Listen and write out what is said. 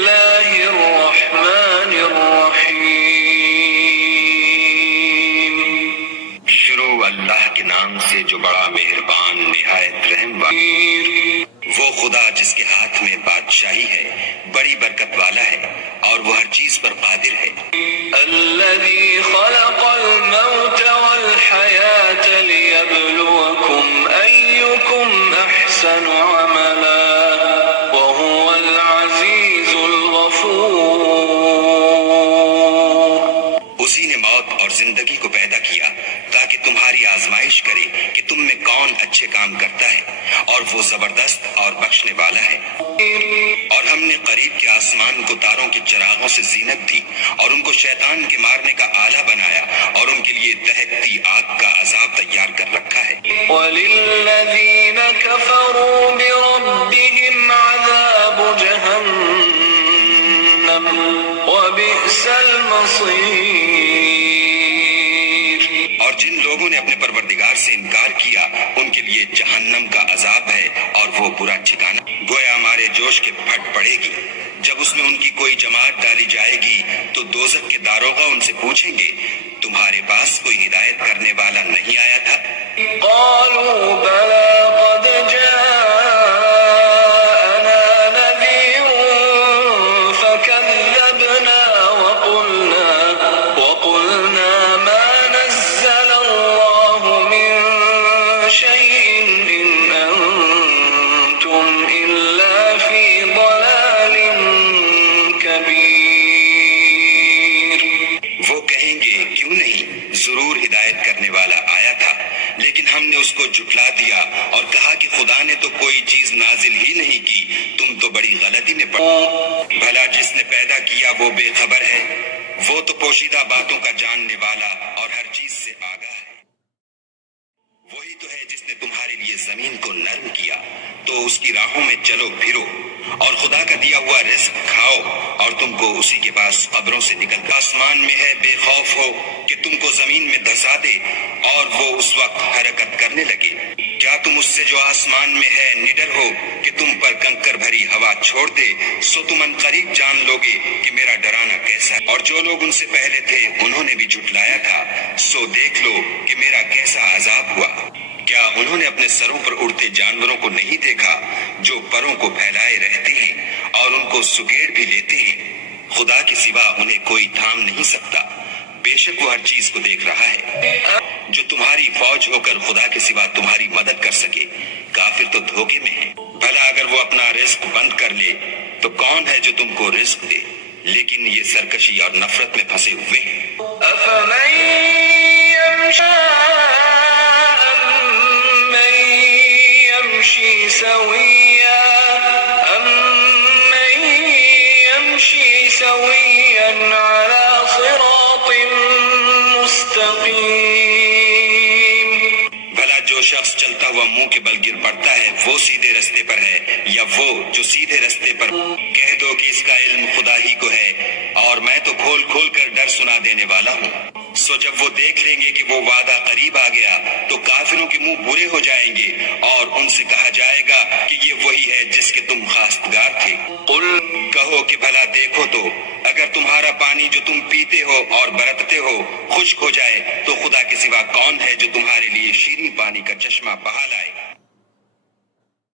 الله الرحمن الرحيم شروع اللہ کے نام سے جو بڑا مہربان نہایت رحم والا، وہ خدا جس کے ہاتھ میں بادشاہی ہے، بڑی برکت والا ہے اور وہ ہر چیز پر قادر ہے۔ الذي خلق الموت والحياة ليبلوكم أيكم أحسن عملا وهو العزيز الغفور۔ اسی نے موت اور زندگی کو پیدا کیا تاکہ تمہاری آزمائش کرے کہ تم میں کون اچھے کام کرتا ہے، اور وہ زبردست اور بخشنے والا ہے۔ اور ہم نے قریب کے آسمان کو تاروں کے چراغوں سے زینت دی اور ان کو شیطان کے مارنے کا آلہ بنایا اور ان کے لیے دہکتی آگ کا عذاب تیار کر رکھا ہے۔ وَلِلَّذِينَ كَفَرُوا بِرَبِّهِمْ عَذَابُ جَهَنَّمَ وَبِئْسَ الْمَصِيرُ۔ اور جن لوگوں نے اپنے پروردگار سے انکار کیا ان کے لیے جہنم کا عذاب ہے اور وہ برا ٹھکانہ۔ گویا ہمارے جوش کے پھٹ پڑے گی جب اس میں ان کی کوئی جماعت ڈالی جائے گی تو دوزخ کے داروغہ ان سے پوچھیں گے تمہارے پاس کوئی ہدایت کرنے والا نہیں آیا تھا؟ قالوا بلى قد جاءنا نذير فكذبنا وقلنا ما نزل الله من شيء إن أنتم إلا في ضلال كبير۔ وہ کہیں گے کیوں نہیں، ضرور ہدایت کرنے والا آیا تھا، لیکن ہم نے اس کو جھٹلا دیا اور کہا کہ خدا نے تو کوئی چیز نازل ہی نہیں کی، تم تو بڑی غلطی میں پڑے۔ بھلا جس نے پیدا کیا وہ بے خبر ہے، وہ تو پوشیدہ باتوں کا جاننے والا اور ہر چیز سے آگاہ ہے۔ وہی تو ہے جس نے تمہارے لیے زمین کو نرم کیا تو اس کی راہوں میں چلو پھرو، اور خدا کا دیا ہوا رزق کھاؤ، اور تم کو اسی کے پاس قبروں سے نکل کر آسمان میں ہے بے خوف ہو کہ تم کو زمین میں دھسا دے اور وہ اس وقت حرکت کرنے لگے۔ کیا تم اس سے جو آسمان میں ہے نڈر ہو کہ تم پر کنکر بھری ہوا چھوڑ دے؟ سو تم عنقریب جان لوگے کہ میرا ڈرانا کیسا ہے۔ اور جو لوگ ان سے پہلے تھے انہوں نے بھی جھٹلایا تھا، سو دیکھ لو کہ میرا کیسا عذاب ہوا۔ کیا انہوں نے اپنے سروں پر اڑتے جانوروں کو نہیں دیکھا جو پروں کو پھیلائے رہتے ہیں اور ان کو سکیڑ بھی لیتے ہیں؟ خدا کے سوا انہیں کوئی تھام نہیں سکتا، بے شک وہ ہر چیز کو دیکھ رہا ہے۔ جو تمہاری فوج ہو کر خدا کے سوا تمہاری مدد کر سکے، کافر تو دھوکے میں ہے۔ بھلا اگر وہ اپنا رزق بند کر لے تو کون ہے جو تم کو رزق دے؟ لیکن یہ سرکشی اور نفرت میں پھنسے ہوئے ہیں۔ أفمن يمشي سويا أمن يمشي سويا على صراط مستقيم۔ بھلا جو شخص چلتا ہوا منہ کے بل گر پڑتا ہے وہ سیدھے رستے پر ہے یا وہ جو سیدھے رستے پر؟ کہہ دو کہ اس کا علم خدا ہی کو ہے اور میں تو کھول کھول کر ڈر سنا دینے والا ہوں۔ سو جب وہ دیکھ لیں گے کہ وہ وعدہ قریب آ گیا تو کافروں کے منہ برے ہو جائیں گے اور ان سے کہا جائے گا کہ یہ وہی ہے جس کے تم خواستگار تھے۔ قل کہو کہ بھلا دیکھو تو اگر تمہارا پانی جو تم پیتے ہو اور برتتے ہو خشک ہو جائے تو خدا کے سوا کون ہے جو تمہارے لیے شیریں پانی کا چشمہ بہا لائے؟